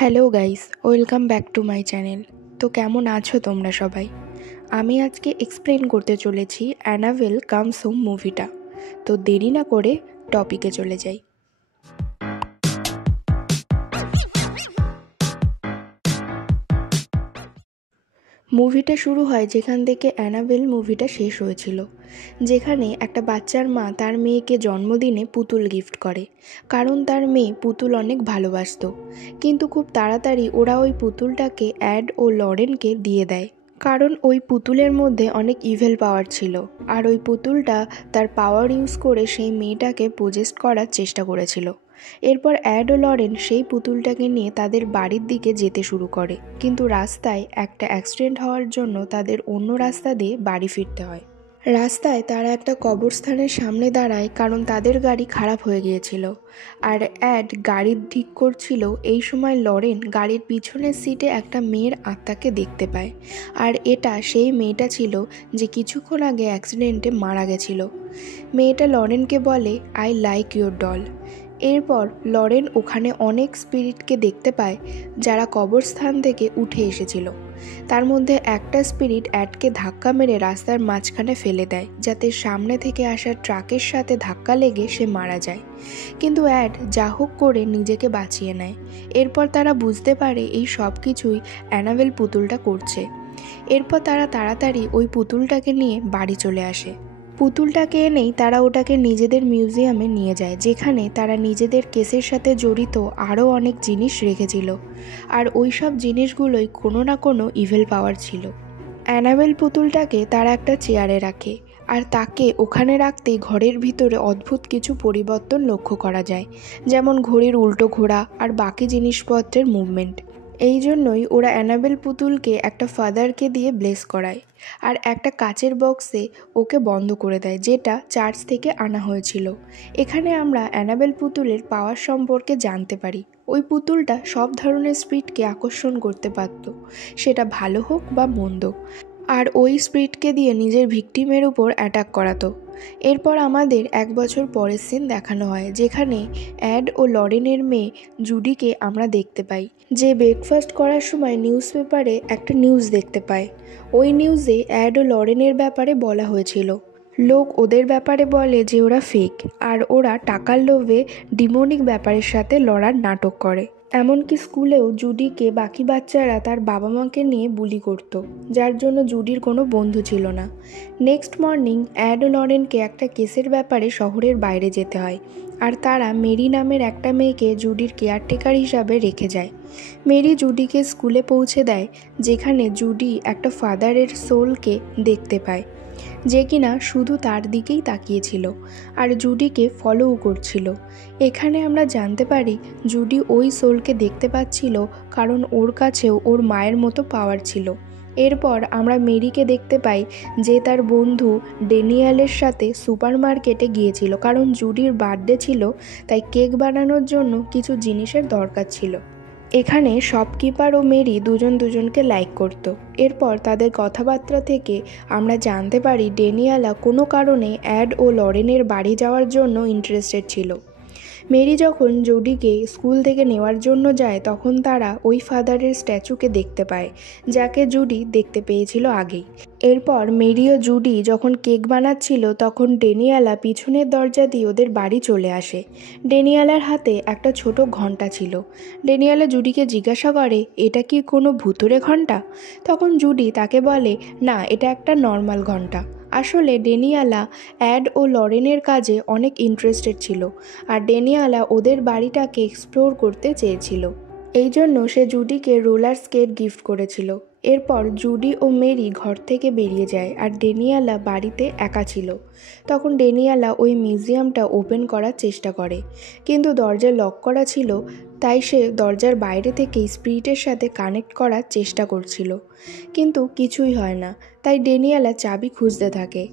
Hello guys, welcome back to my channel. তো কেমন আছো তোমরা সবাই? আমি আজকে এক্সপ্লেন করতে চলেছি অ্যানাবেল কামস হোম মুভিটা। তো দেরি না করে টপিকে চলে যাই। মুভিটা শুরু হয় যেখান থেকে অ্যানাবেল মুভিটা শেষ হয়েছিল, যেখানে একটা বাচ্চার মা তার মেয়েকে জন্মদিনে পুতুল গিফট করে, কারণ তার মেয়ে পুতুল অনেক ভালোবাসতো। কিন্তু খুব তাড়াতাড়ি ওরা ওই পুতুলটাকে অ্যাড ও লরেনকে দিয়ে দেয়, কারণ ওই পুতুলের মধ্যে অনেক ইভেল পাওয়ার ছিল। আর ওই পুতুলটা তার পাওয়ার ইউজ করে সেই মেয়েটাকে পজেস্ট করার চেষ্টা করেছিল। এরপর অ্যাড ও লরেন সেই পুতুলটাকে নিয়ে তাদের বাড়ির দিকে যেতে শুরু করে, কিন্তু রাস্তায় একটা অ্যাক্সিডেন্ট হওয়ার জন্য তাদের অন্য রাস্তা দিয়ে বাড়ি ফিরতে হয়। রাস্তায় তারা একটা কবরস্থানের সামনে দাঁড়ায়, কারণ তাদের গাড়ি খারাপ হয়ে গিয়েছিল। আর অ্যাড গাড়ি ঠিক করছিল, এই সময় লরেন গাড়ির পিছনের সিটে একটা মেয়ের আত্মাকে দেখতে পায়। আর এটা সেই মেয়েটা ছিল যে কিছুক্ষণ আগে অ্যাক্সিডেন্টে মারা গেছিল। মেয়েটা লরেনকে বলে, আই লাইক ইউর ডল। এরপর লরেন ওখানে অনেক স্পিরিটকে দেখতে পায় যারা কবরস্থান থেকে উঠে এসেছিল। তার মধ্যে একটা স্পিরিট অ্যাডকে ধাক্কা মেরে রাস্তার মাঝখানে ফেলে দেয়, যাতে সামনে থেকে আসা ট্রাকের সাথে ধাক্কা লেগে সে মারা যায়। কিন্তু অ্যাড যা হোক করে নিজেকে বাঁচিয়ে নেয়। এরপর তারা বুঝতে পারে এই সব কিছুই অ্যানাবেল পুতুলটা করছে। এরপর তারা তাড়াতাড়ি ওই পুতুলটাকে নিয়ে বাড়ি চলে আসে। পুতুলটাকে এনেই তারা ওটাকে নিজেদের মিউজিয়ামে নিয়ে যায়, যেখানে তারা নিজেদের কেসের সাথে জড়িত আরও অনেক জিনিস রেখেছিল। আর ওই সব জিনিসগুলোই কোনো না কোনো ইভেল পাওয়ার ছিল। অ্যানাবেল পুতুলটাকে তারা একটা চেয়ারে রাখে, আর তাকে ওখানে রাখতেই ঘরের ভিতরে অদ্ভুত কিছু পরিবর্তন লক্ষ্য করা যায়, যেমন ঘড়ির উল্টো ঘোরা আর বাকি জিনিসপত্রের মুভমেন্ট। এই জন্যই ওরা অ্যানাবেল পুতুলকে একটা ফাদারকে দিয়ে ব্লেস করায়, আর একটা কাচের বক্সে ওকে বন্ধ করে দেয়, যেটা চার্চ থেকে আনা হয়েছিল। এখানে আমরা অ্যানাবেল পুতুলের পাওয়ার সম্পর্কে জানতে পারি। ওই পুতুলটা সব ধরনের স্পিরিটকে আকর্ষণ করতে পারত, সেটা ভালো হোক বা মন্দ। আর ওই স্পিরিটকে দিয়ে নিজের ভিকটিমের উপর অ্যাটাক করাতো। এরপর আমাদের 1 বছর পরের সিন দেখানো হয়, যেখানে অ্যাড ও লরেনের মেয়ে জুডিকে আমরা দেখতে পাই, যে ব্রেকফাস্ট করার সময় নিউজ পেপারে একটা নিউজ দেখতে পায়। ওই নিউজে অ্যাড ও লরেনের ব্যাপারে বলা হয়েছিল। লোক ওদের ব্যাপারে বলে যে ওরা ফেক, আর ওরা টাকার লোভে ডিমনিক ব্যাপারের সাথে লড়ার নাটক করে। এমনকি স্কুলেও জুডিকে বাকি বাচ্চারা তার বাবা মাকে নিয়ে বুলি করত, যার জন্য জুডির কোনো বন্ধু ছিল না। নেক্সট মর্নিং অ্যাড ও লরেনকে একটা কেসের ব্যাপারে শহরের বাইরে যেতে হয়, আর তারা মেরি নামের একটা মেয়েকে জুডির কেয়ারটেকার হিসাবে রেখে যায়। মেরি জুডিকে স্কুলে পৌঁছে দেয়, যেখানে জুডি একটা ফাদারের সোলকে দেখতে পায়, যে কিনা শুধু তার দিকেই তাকিয়েছিল আর জুডিকে ফলোও করছিল। এখানে আমরা জানতে পারি জুডি ওই সোলকে দেখতে পাচ্ছিল কারণ ওর কাছেও ওর মায়ের মতো পাওয়ার ছিল। এরপর আমরা মেরিকে দেখতে পাই, যে তার বন্ধু ড্যানিয়েলের সাথে সুপারমার্কেটে গিয়েছিল, কারণ জুডির বার্থডে ছিল, তাই কেক বানানোর জন্য কিছু জিনিসের দরকার ছিল। এখানে শপকিপার ও মেরি দুজন দুজনকে লাইক করত। এরপর তাদের কথাবার্তা থেকে আমরা জানতে পারি ড্যানিয়েলা কোনো কারণে অ্যাড ও লরেনের বাড়ি যাওয়ার জন্য ইন্টারেস্টেড ছিল। মেরি যখন জুডিকে স্কুল থেকে নেওয়ার জন্য যায়, তখন তারা ওই ফাদারের স্ট্যাচুকে দেখতে পায়, যাকে জুডি দেখতে পেয়েছিল আগেই। এরপর মেরি ও জুডি যখন কেক বানাচ্ছিল, তখন ড্যানিয়েলা পিছনের দরজা দিয়ে ওদের বাড়ি চলে আসে। ড্যানিয়েলার হাতে একটা ছোট ঘন্টা ছিল। ড্যানিয়েলা জুডিকে জিজ্ঞাসা করে, এটা কি কোনো ভুতুড়ে ঘন্টা? তখন জুডি তাকে বলে, না, এটা একটা নর্মাল ঘন্টা। আসলে ড্যানিয়েলা অ্যাড ও লরেনের কাজে অনেক ইন্টারেস্টেড ছিল, আর ড্যানিয়েলা ওদের বাড়িটাকে এক্সপ্লোর করতে চেয়েছিল। এই জন্য সে জুডিকে রোলার স্কেট গিফট করেছিল। এরপর জুডি ও মেরি ঘর থেকে বেরিয়ে যায়, আর ড্যানিয়েলা বাড়িতে একা ছিল। তখন ড্যানিয়েলা ওই মিউজিয়ামটা ওপেন করার চেষ্টা করে, কিন্তু দরজা লক করা ছিল, তাই সে দরজার বাইরে থেকে স্পিরিটের সাথে কানেক্ট করার চেষ্টা করছিল, কিন্তু কিছুই হয় না। তাই ড্যানিয়েলা চাবি খুঁজতে থাকে,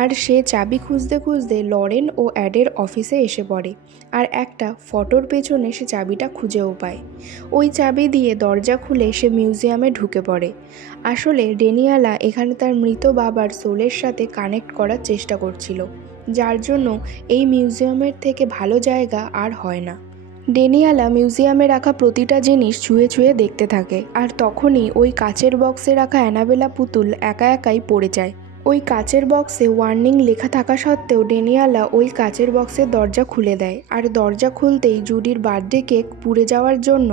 আর সে চাবি খুঁজতে খুঁজতে লরেন ও অ্যাডের অফিসে এসে পড়ে, আর একটা ফটোর পেছনে সে চাবিটা খুঁজেও পায়। ওই চাবি দিয়ে দরজা খুলে সে মিউজিয়ামে ঢুকে পড়ে। আসলে ড্যানিয়েলা এখানে তার মৃত বাবার সোলের সাথে কানেক্ট করার চেষ্টা করছিল, যার জন্য এই মিউজিয়ামের থেকে ভালো জায়গা আর হয় না। ডেনিয়ালা মিউজিয়ামে রাখা প্রতিটা জিনিস ছুঁয়ে ছুঁয়ে দেখতে থাকে, আর তখনই ওই কাচের বক্সে রাখা অ্যানাবেলা পুতুল একা একাই পড়ে যায়। ওই কাচের বক্সে ওয়ার্নিং লেখা থাকা সত্ত্বেও ডেনিয়ালা ওই কাচের বক্সের দরজা খুলে দেয়, আর দরজা খুলতেই জুডির বার্থডে কেক পুড়ে যাওয়ার জন্য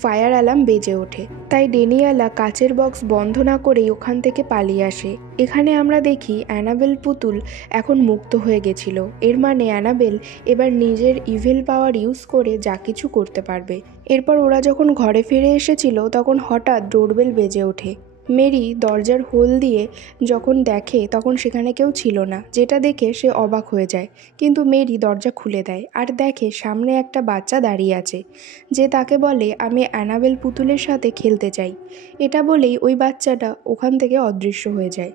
ফায়ার অ্যালার্ম বেজে ওঠে। তাই ডেনিয়ালা কাচের বক্স বন্ধ না করেই ওখান থেকে পালিয়ে আসে। এখানে আমরা দেখি অ্যানাবেল পুতুল এখন মুক্ত হয়ে গেছিল। এর মানে অ্যানাবেল এবার নিজের ইভিল পাওয়ার ইউজ করে যা কিছু করতে পারবে। এরপর ওরা যখন ঘরে ফিরে এসেছিল তখন হঠাৎ ডোরবেল বেজে ওঠে। মেরি দরজার হোল দিয়ে যখন দেখে তখন সেখানে কেউ ছিল না, যেটা দেখে সে অবাক হয়ে যায়। কিন্তু মেরি দরজা খুলে দেয় আর দেখে সামনে একটা বাচ্চা দাঁড়িয়ে আছে, যে তাকে বলে, আমি অ্যানাবেল পুতুলের সাথে খেলতে চাই। এটা বলেই ওই বাচ্চাটা ওখান থেকে অদৃশ্য হয়ে যায়।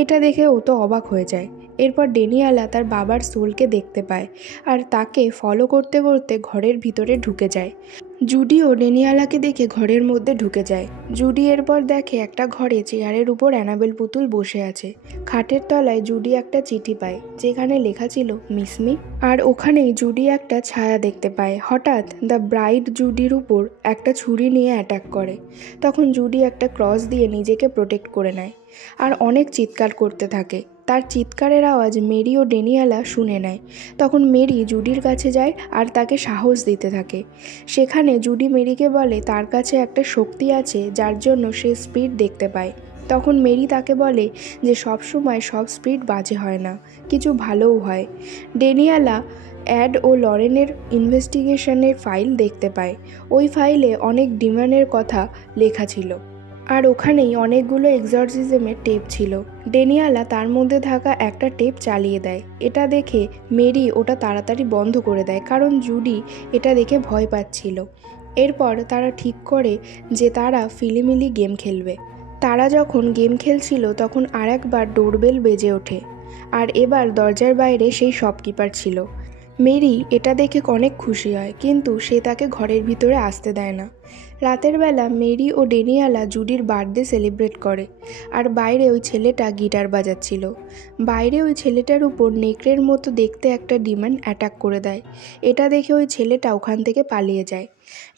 এটা দেখে ও তো অবাক হয়ে যায়। এরপর ডেনিয়ালা তার বাবার সোলকে দেখতে পায় আর তাকে ফলো করতে করতে ঘরের ভিতরে ঢুকে যায়। জুডিও ডেনিয়ালাকে দেখে ঘরের মধ্যে ঢুকে যায়। জুডি এরপর দেখে একটা ঘরে চেয়ারের উপর অ্যানাবেল পুতুল বসে আছে। খাটের তলায় জুডি একটা চিঠি পায় যেখানে লেখা ছিল মিসমি, আর ওখানেই জুডি একটা ছায়া দেখতে পায়। হঠাৎ দ্য ব্রাইড জুডির উপর একটা ছুরি নিয়ে অ্যাটাক করে। তখন জুডি একটা ক্রস দিয়ে নিজেকে প্রোটেক্ট করে নেয় আর অনেক চিৎকার করতে থাকে। তার চিৎকারের আওয়াজ মেরি ও ডেনিয়ালা শুনে নেয়। তখন মেরি জুডির কাছে যায় আর তাকে সাহস দিতে থাকে। সেখানে জুডি মেরিকে বলে তার কাছে একটা শক্তি আছে যার জন্য সে স্পিড দেখতে পায়। তখন মেরি তাকে বলে যে সবসময় সব স্পিড বাজে হয় না, কিছু ভালোও হয়। ডেনিয়ালা অ্যাড ও লরেনের ইনভেস্টিগেশনের ফাইল দেখতে পায়। ওই ফাইলে অনেক ডিমান্ডের কথা লেখা ছিল, আর ওখানেই অনেকগুলো এক্সরসিজমের টেপ ছিল। ডেনিয়ালা তার মধ্যে থাকা একটা টেপ চালিয়ে দেয়। এটা দেখে মেরি ওটা তাড়াতাড়ি বন্ধ করে দেয়, কারণ জুডি এটা দেখে ভয় পাচ্ছিল। এরপর তারা ঠিক করে যে তারা ফিলিমিলি গেম খেলবে। তারা যখন গেম খেলছিল তখন আরেকবার ডোরবেল বেজে ওঠে, আর এবার দরজার বাইরে সেই শপকিপার ছিল। মেরি এটা দেখে অনেক খুশি হয়, কিন্তু সে তাকে ঘরের ভিতরে আসতে দেয় না। রাতের বেলা মেরি ও ডেনিয়ালা জুডির বার্থডে সেলিব্রেট করে, আর বাইরে ওই ছেলেটা গিটার বাজাচ্ছিল। বাইরে ওই ছেলেটার উপর নেকড়ের মতো দেখতে একটা ডিমন অ্যাটাক করে দেয়। এটা দেখে ওই ছেলেটা ওখান থেকে পালিয়ে যায়।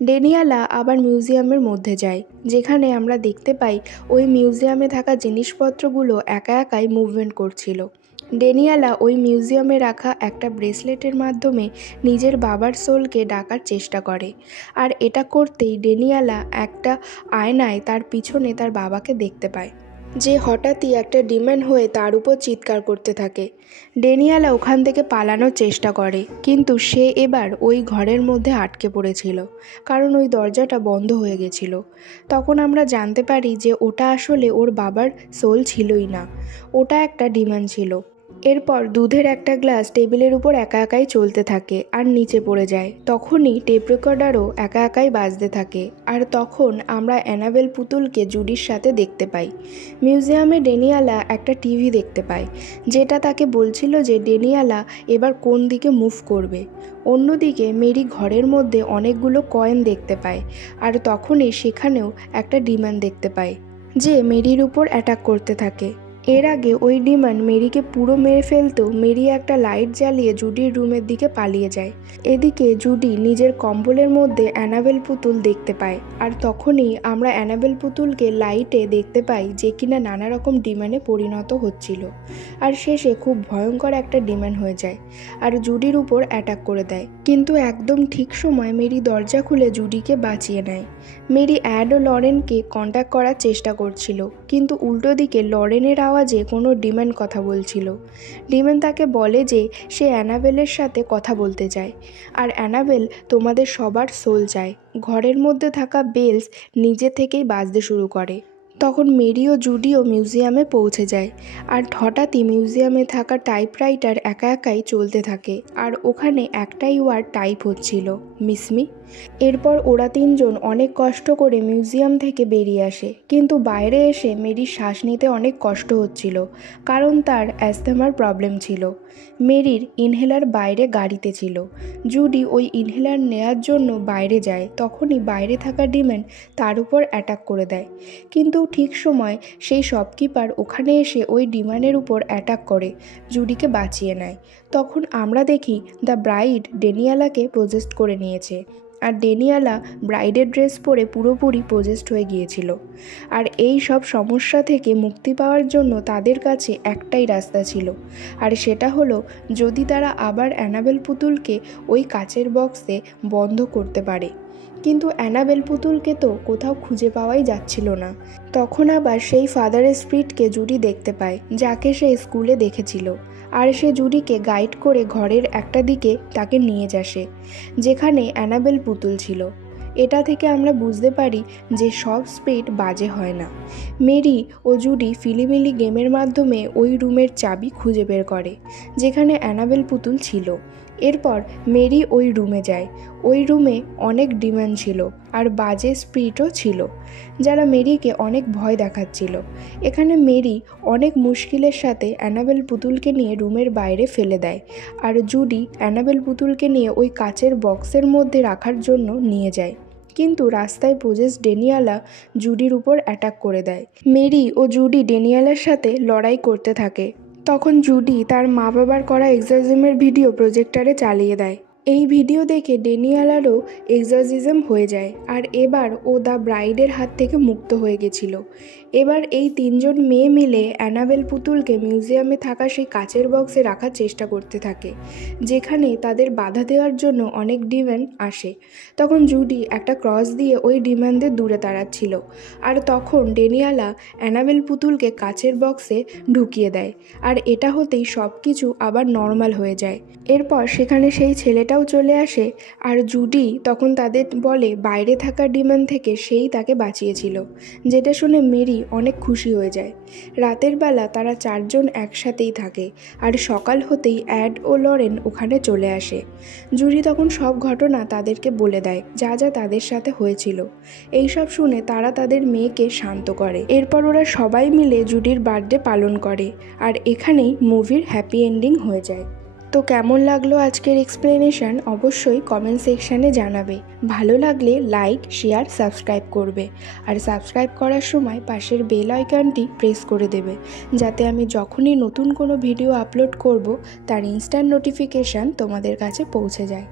ডেনিয়ালা আবার মিউজিয়ামের মধ্যে যায়, যেখানে আমরা দেখতে পাই ওই মিউজিয়ামে থাকা জিনিসপত্রগুলো একা একাই মুভমেন্ট করছিল। ডেনিয়ালা ওই মিউজিয়ামে রাখা একটা ব্রেসলেটের মাধ্যমে নিজের বাবার সোলকে ডাকার চেষ্টা করে, আর এটা করতেই ডেনিয়ালা একটা আয়নায় তার পিছনে তার বাবাকে দেখতে পায়, যে হঠাৎই একটা ডিমন হয়ে তার উপর চিৎকার করতে থাকে। ডেনিয়ালা ওখান থেকে পালানোর চেষ্টা করে, কিন্তু সে এবার ওই ঘরের মধ্যে আটকে পড়েছিল, কারণ ওই দরজাটা বন্ধ হয়ে গেছিল। তখন আমরা জানতে পারি যে ওটা আসলে ওর বাবার সোল ছিলই না, ওটা একটা ডিমন ছিল। এরপর দুধের একটা গ্লাস টেবিলের উপর একা একাই চলতে থাকে আর নিচে পড়ে যায়। তখনই টেপ রেকর্ডারও একা একাই বাজতে থাকে, আর তখন আমরা অ্যানাবেল পুতুলকে জুডির সাথে দেখতে পাই। মিউজিয়ামে ডেনিয়ালা একটা টিভি দেখতে পায়, যেটা তাকে বলছিল যে ডেনিয়ালা এবার কোন দিকে মুভ করবে। অন্যদিকে মেরি ঘরের মধ্যে অনেকগুলো কয়েন দেখতে পায়, আর তখনই সেখানেও একটা ডিমন দেখতে পায়, যে মেরির উপর অ্যাটাক করতে থাকে। এর আগে ওই ডিমন মেরিকে পুরো মেরে ফেলতেও মেরি একটা লাইট জ্বালিয়ে জুডির রুমের দিকে পালিয়ে যায়। এদিকে জুডি নিজের কম্বলের মধ্যে অ্যানাবেল পুতুল দেখতে পায়, আর তখনই আমরা অ্যানাবেল পুতুলকে লাইটে দেখতে পাই যে কিনা নানা রকম ডিমনে পরিণত হচ্ছিল, আর শেষে খুব ভয়ঙ্কর একটা ডিমন হয়ে যায় আর জুডির উপর অ্যাটাক করে দেয়। কিন্তু একদম ঠিক সময় মেরি দরজা খুলে জুডিকে বাঁচিয়ে নেয়। মেরি অ্যাড ও লরেনকে কন্ট্যাক্ট করার চেষ্টা করছিল, কিন্তু উল্টো দিকে লরেনের আওয়াজে কোনো ডিমন কথা বলছিল। ডিমন তাকে বলে যে সে অ্যানাবেলের সাথে কথা বলতে চায়, আর অ্যানাবেল তোমাদের সবার সোল চায়। ঘরের মধ্যে থাকা বেলস নিজে থেকেই বাজতে শুরু করে। তখন মেরি ও জুডিও মিউজিয়ামে পৌঁছে যায়, আর হঠাৎই মিউজিয়ামে থাকা টাইপরাইটার একা একাই চলতে থাকে, আর ওখানে একটাই ওয়ার্ড টাইপ হচ্ছিল, মিসমি। এরপর ওরা তিনজন অনেক কষ্ট করে মিউজিয়াম থেকে বেরিয়ে আসে, কিন্তু বাইরে এসে মেরির শ্বাস নিতে অনেক কষ্ট হচ্ছিল, কারণ তার অ্যাস্থমার প্রবলেম ছিল। মেরির ইনহেলার বাইরে গাড়িতে ছিল। জুডি ওই ইনহেলার নেয়ার জন্য বাইরে যায়, তখনই বাইরে থাকা ডিমন তার উপর অ্যাটাক করে দেয়। কিন্তু ঠিক সময় সেই শপকিপার ওখানে এসে ওই ডিমনের উপর অ্যাটাক করে জুডিকে বাঁচিয়ে নেয়। তখন আমরা দেখি দ্য ব্রাইড ডেনিয়ালাকে পজেস্ট করে নিয়েছে। আর ডেনিয়ালা ব্রাইডের ড্রেস পরে পুরোপুরি পজেসড হয়ে গিয়েছিল। আর এই সব সমস্যা থেকে মুক্তি পাওয়ার জন্য তাদের কাছে একটাই রাস্তা ছিল, আর সেটা হলো যদি তারা আবার অ্যানাবেল পুতুলকে ওই কাচের বক্সে বন্ধ করতে পারে। কিন্তু অ্যানাবেল পুতুলকে তো কোথাও খুঁজে পাওয়াই যাচ্ছিল না। তখন আবার সেই ফাদারের স্পিরিটকে জুডি দেখতে পায়, যাকে সে স্কুলে দেখেছিল। আর সে জুডিকে গাইড করে ঘরের একটা দিকে তাকে নিয়ে যাসে, যেখানে অ্যানাবেল পুতুল ছিল। এটা থেকে আমরা বুঝতে পারি যে সব স্পিরিট বাজে হয় না। মেরি ও জুডি ফিলিমিলি গেমের মাধ্যমে ওই রুমের চাবি খুঁজে বের করে যেখানে অ্যানাবেল পুতুল ছিল। এরপর মেরি ওই রুমে যায়। ওই রুমে অনেক ডিমন ছিল আর বাজে স্পিরিটও ছিল, যারা মেরিকে অনেক ভয় দেখাচ্ছিল। এখানে মেরি অনেক মুশকিলের সাথে অ্যানাবেল পুতুলকে নিয়ে রুমের বাইরে ফেলে দেয়, আর জুডি অ্যানাবেল পুতুলকে নিয়ে ওই কাচের বক্সের মধ্যে রাখার জন্য নিয়ে যায়। কিন্তু রাস্তায় পজেস ডেনিয়ালা জুডির উপর অ্যাটাক করে দেয়। মেরি ও জুডি ডেনিয়ালার সাথে লড়াই করতে থাকে। তখন জুডি তার মা বাবার করা এক্সরসিজমের ভিডিও প্রজেক্টরে চালিয়ে দেয়। এই ভিডিও দেখে ডেনিয়ালারও এক্সরসিজম হয়ে যায়, আর এবার ও দ্য ব্রাইডের হাত থেকে মুক্ত হয়ে গেছিল। এবার এই তিনজন মেয়ে মিলে অ্যানাবেল পুতুলকে মিউজিয়ামে থাকা সেই কাচের বক্সে রাখার চেষ্টা করতে থাকে, যেখানে তাদের বাধা দেওয়ার জন্য অনেক ডিমন আসে। তখন জুডি একটা ক্রস দিয়ে ওই ডিমনদের দূরে তাড়াচ্ছিল, আর তখন ডেনিয়ালা অ্যানাবেল পুতুলকে কাচের বক্সে ঢুকিয়ে দেয়, আর এটা হতেই সব কিছু আবার নর্মাল হয়ে যায়। এরপর সেখানে সেই ছেলেটাও চলে আসে, আর জুডি তখন তাদের বলে বাইরে থাকা ডিমন থেকে সেই তাকে বাঁচিয়েছিল, যেটা শুনে মেরি অনেক খুশি হয়ে যায়। রাতের বেলা তারা চারজন একসাথেই থাকে, আর সকাল হতেই অ্যাড ও লরেন ওখানে চলে আসে। জুডি তখন সব ঘটনা তাদেরকে বলে দেয়, যা যা তাদের সাথে হয়েছিল। এইসব শুনে তারা তাদের মেয়েকে শান্ত করে। এরপর ওরা সবাই মিলে জুডির বার্থডে পালন করে, আর এখানেই মুভির হ্যাপি এন্ডিং হয়ে যায়। তো কেমন লাগলো আজকের এক্সপ্লেনেশন অবশ্যই কমেন্ট সেকশানে জানাবে। ভালো লাগলে লাইক, শেয়ার, সাবস্ক্রাইব করবে, আর সাবস্ক্রাইব করার সময় পাশের বেল আইকনটি প্রেস করে দেবে, যাতে আমি যখনই নতুন কোনো ভিডিও আপলোড করব তার ইনস্ট্যান্ট নোটিফিকেশান তোমাদের কাছে পৌঁছে যায়।